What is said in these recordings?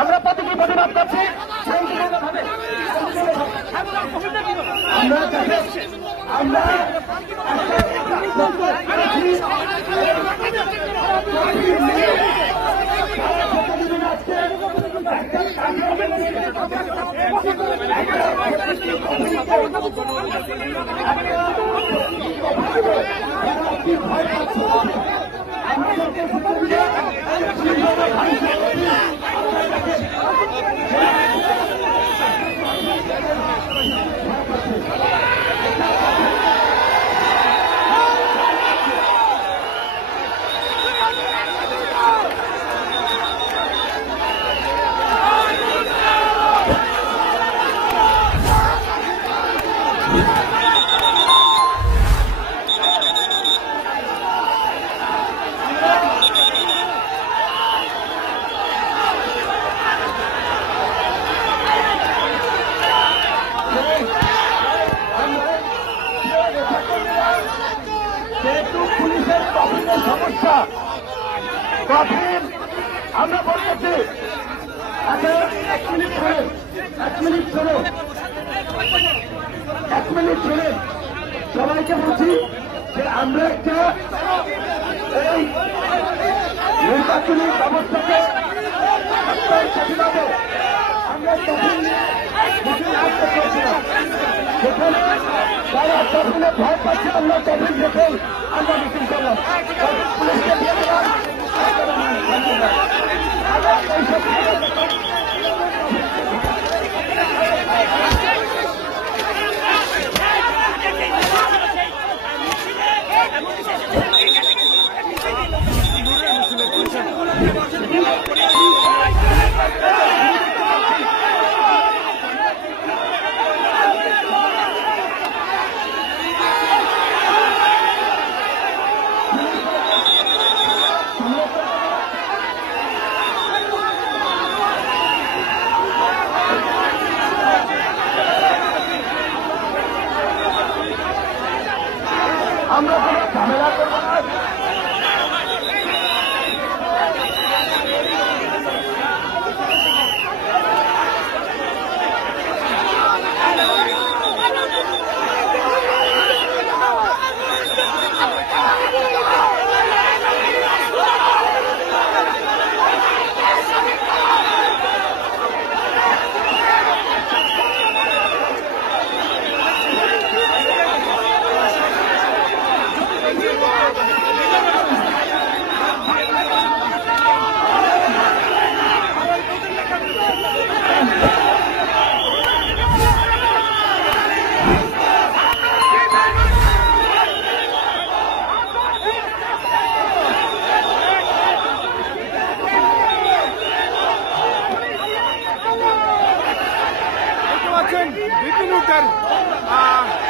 আমরা প্রতীকী প্রতিবাদ করছি। সমস্যা কঠিন আমরা বলতেছি। এক মিনিট শুনে সবাইকে বলছি যে আমরা একটা এই নির্বাচনী ব্যবস্থাকে স্বাধীনভাবে আমরা তখন মিছিল আসতে পারছিলাম। সেখানে তারা তখনে ভয় পাচ্ছে, আমরা তখন যখন আমরা মিছিল করলাম পুলিশকে দিয়ে দিলাম। আমরা কোনো ঝামেলা করবো না।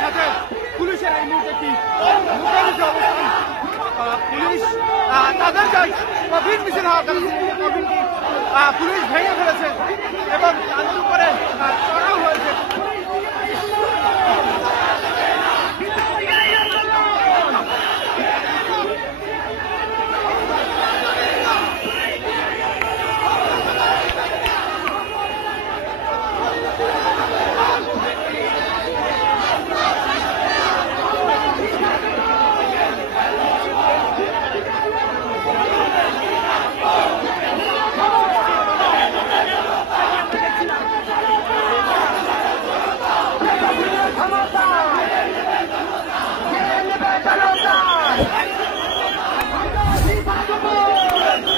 সাথে পুলিশের এই মুহূর্তে কি মুখোমুখি অবস্থান। পুলিশ তাদের যাই কোভিড মিছিল হওয়ার কারণে পুলিশ ভেঙে ফেলেছে এবং তাদের উপরে চড়াও হয়েছে।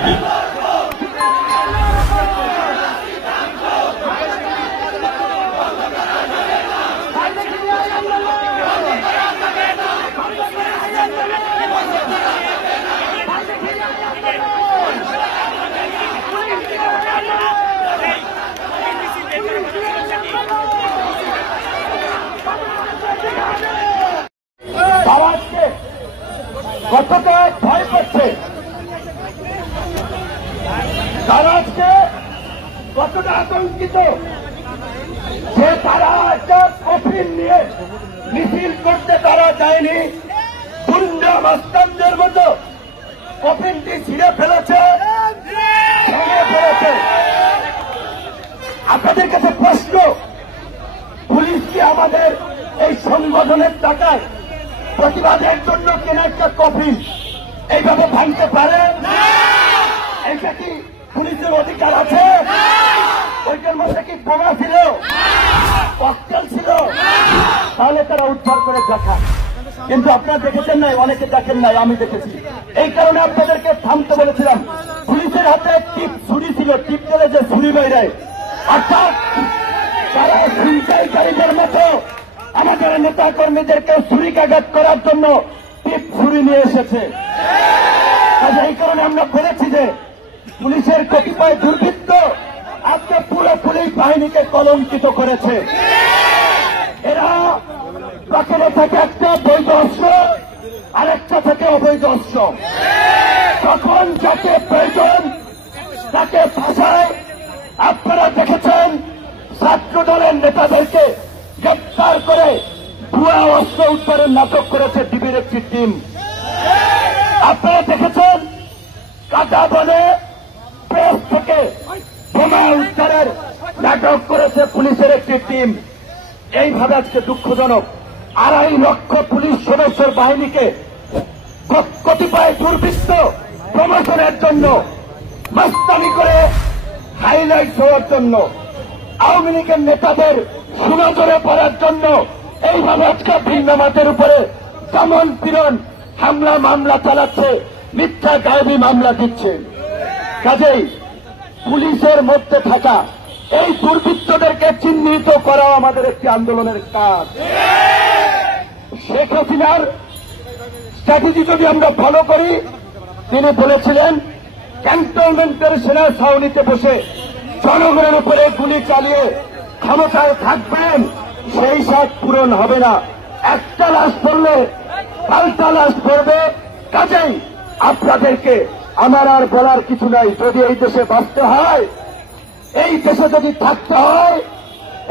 তারা আজকে কতটা ভয় পাচ্ছে, তারা আজকে কতটা আতঙ্কিত যে তারা একটা কফিন নিয়ে মিছিল করতে তারা যায়নি, গুন্ডা মাস্তানদের মতো কফিনটি ছিঁড়ে ফেলেছে, ভেঙে ফেলেছে। আপনাদের কাছে প্রশ্ন, পুলিশ কি আমাদের এই সংগঠনের টাকায় প্রতিবাদের জন্য কেনা একটা কফিন এইভাবে ভাঙতে পারে? এইটা কি পুলিশের অধিকার আছে? ওইটার মধ্যে কি বোমা ছিল, ককটেল ছিল? তাহলে তারা উদ্ধার করে দেখা। কিন্তু আপনারা দেখেছেন নাই, অনেকে দেখেন নাই, আমি দেখেছি। এই কারণে আপনাদেরকে থামতে বলেছিলাম। পুলিশের হাতে টিপ ছুরি ছিল, টিপ দিলে যে ছুরি বাইরে, অর্থাৎ তারা ছিনতাইকারীদের মতো আমাদের নেতা কর্মীদেরকে ছুরিকাঘাত করার জন্য টিপ ছুরি নিয়ে এসেছে। এই কারণে আমরা বলেছি যে পুলিশের কতিপয় দুর্বৃত্ত আজকে পুরো পুলিশ বাহিনীকে কলঙ্কিত করেছে। এরা পকেটে থেকে একটা বৈধ অস্ত্র, আরেকটা থেকে অবৈধ অস্ত্র, তখন যাকে প্রয়োজন তাকে ভাষায় আপনারা দেখেছেন ছাত্র দলের নেতাদেরকে গ্রেপ্তার করে ভুয়া অস্ত্র উদ্ধারের নাটক করেছে ডিবির একটি টিম। আপনারা দেখেছেন কাটা বলে প্রেস থেকে বোমা উদ্ধারের নাটক করেছে পুলিশের একটি টিম। এইভাবে আজকে দুঃখজনক 2.5 লক্ষ পুলিশ সদস্যের বাহিনীকে কতিপয় দুর্বৃত্ত প্রমোশনের জন্য, মাস্তানি করে হাইলাইট হওয়ার জন্য, আওয়ামী লীগের নেতাদের সুনজরে পড়ার জন্য এইভাবে আজকে ভিন্ন মাঠের উপরে দমন পীড়ন, হামলা মামলা চালাচ্ছে, মিথ্যা গায়েবী মামলা দিচ্ছে। কাজেই পুলিশের মধ্যে থাকা এই দুর্বৃত্তদেরকে চিহ্নিত করা আমাদের একটি আন্দোলনের কাজ। শেখ হাসিনার স্ট্র্যাটেজি যদি আমরা ফলো করি, তিনি বলেছিলেন ক্যান্টনমেন্টের সেনা ছাউনিতে বসে জনগণের উপরে গুলি চালিয়ে ক্ষমতায় থাকবেন, সেই স্বাদ পূরণ হবে না। একটা লাশ পড়লে পাল্টা লাশ পড়বে। কাজেই আপনাদেরকে আমার আর বলার কিছু নাই। যদি এই দেশে বাঁচতে হয়, এই দেশে যদি থাকতে হয়,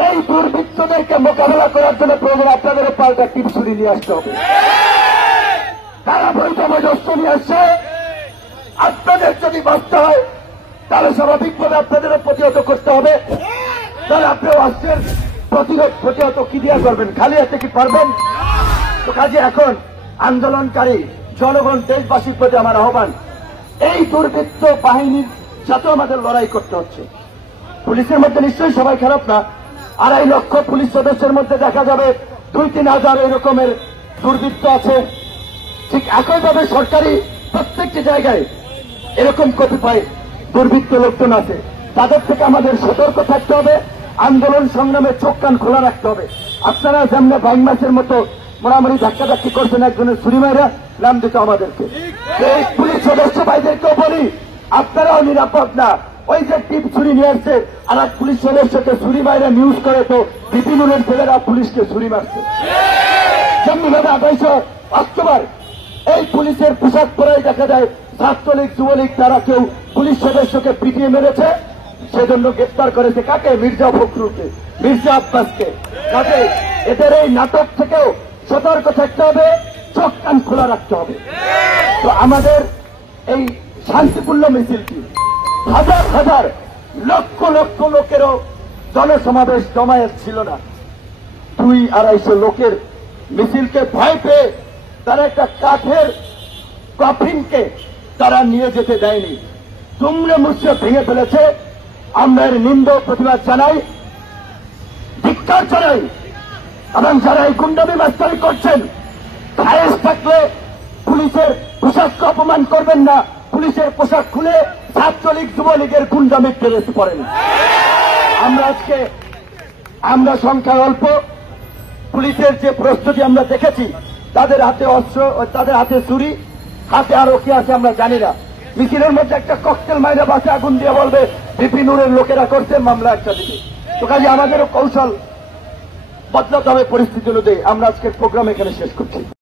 এই দুর্বৃত্তদেরকে মোকাবেলা করার জন্য প্রয়োজন আপনাদের পাল্টা টিপসুরি নিয়ে আসতে হবে। তারা বৈধ অস্ত্র নিয়ে আসছে। আপনাদের যদি বাঁচতে হয় তাহলে স্বাভাবিকভাবে আপনাদের প্রতিহত করতে হবে। তাহলে আপনি অস্ত্রের প্রতিহত কি দিয়ে করবেন? খালি হাতে কি পারবেন? তো কাজে এখন আন্দোলনকারী জনগণ, দেশবাসীর প্রতি আমার আহ্বান, এই দুর্বৃত্ত বাহিনীর সাথে আমাদের লড়াই করতে হচ্ছে। পুলিশের মধ্যে নিশ্চয়ই সবাই খারাপ না। 2.5 লক্ষ পুলিশ সদস্যের মধ্যে দেখা যাবে 2-3 হাজার এরকমের দুর্বৃত্ত আছে। ঠিক একইভাবে সরকারি প্রত্যেকটি জায়গায় এরকম কতিপয় দুর্বৃত্ত লোকজন আছে। তাদের থেকে আমাদের সতর্ক থাকতে হবে। আন্দোলন সংগ্রামে চোখ কান খোলা রাখতে হবে। আপনারা যেমন 22 মাসের মতো মোড়ামুড়ি ধাক্কাধাক্কি করছেন একজনের ছুরি মাইরা, নাম দিত আমাদেরকে। এই পুলিশ সদস্য ভাইদেরকেও বলি, আপনারাও নিরাপদ না। ওই যে টিপ ছুরি নিয়ে আসছে, আর এক পুলিশ সদস্যকে ছুরি মাইরা নিউজ করে তো বিপিনুরের ছেলেরা পুলিশকে ছুরি মারছে। যেমনি ভাবে 228 এই পুলিশের পোশাক পরেই দেখা যায় ছাত্রলীগ, যুবলীগ তারা কেউ পুলিশ সদস্যকে পিটিয়ে মেরেছে, সেজন্য গ্রেপ্তার করেছে। কাকে? মির্জা ফখরুলকে, মির্জা আব্বাসকে। কাজে এদের এই নাটক থেকেও সতর্ক থাকতে হবে, চোখ কান খোলা রাখতে হবে। তো আমাদের এই শান্তিপূর্ণ মিছিলটি হাজার হাজার লক্ষ লক্ষ লোকেরও জনসমাবেশ জমায়েত ছিল না। 200-250 লোকের মিছিলকে ভয় পেয়ে তারা একটা কাঠের কফিনকে তারা নিয়ে যেতে দেয়নি, দুমড়ে মুচড়ে ভেঙে ফেলেছে। আমরা এর নিন্দা প্রতিবাদ জানাই, ধিক্কার জানাই। এবং যারা এই গুন্ডামি মাস্তানি করছেন, সাহস থাকলে পুলিশের পোশাককে অপমান করবেন না। পুলিশের পোশাক খুলে ছাত্রলীগ যুবলীগের গুন্ডামির ড্রেস পরেন। আমরা সংখ্যা অল্প, পুলিশের যে প্রস্তুতি আমরা দেখেছি, তাদের হাতে অস্ত্র, তাদের হাতে ছুরি, হাতে আরো কি আছে আমরা জানি না। মিছিলের মধ্যে একটা ককটেল মাইরা বাসে আগুন দিয়ে বলবে ভিপি নুরের লোকেরা করছে, মামলা একটা দিবে। তো কাজে আমাদেরও কৌশল বদলাতে হবে পরিস্থিতি অনুযায়ী। আমরা আজকের প্রোগ্রাম এখানে শেষ করছি।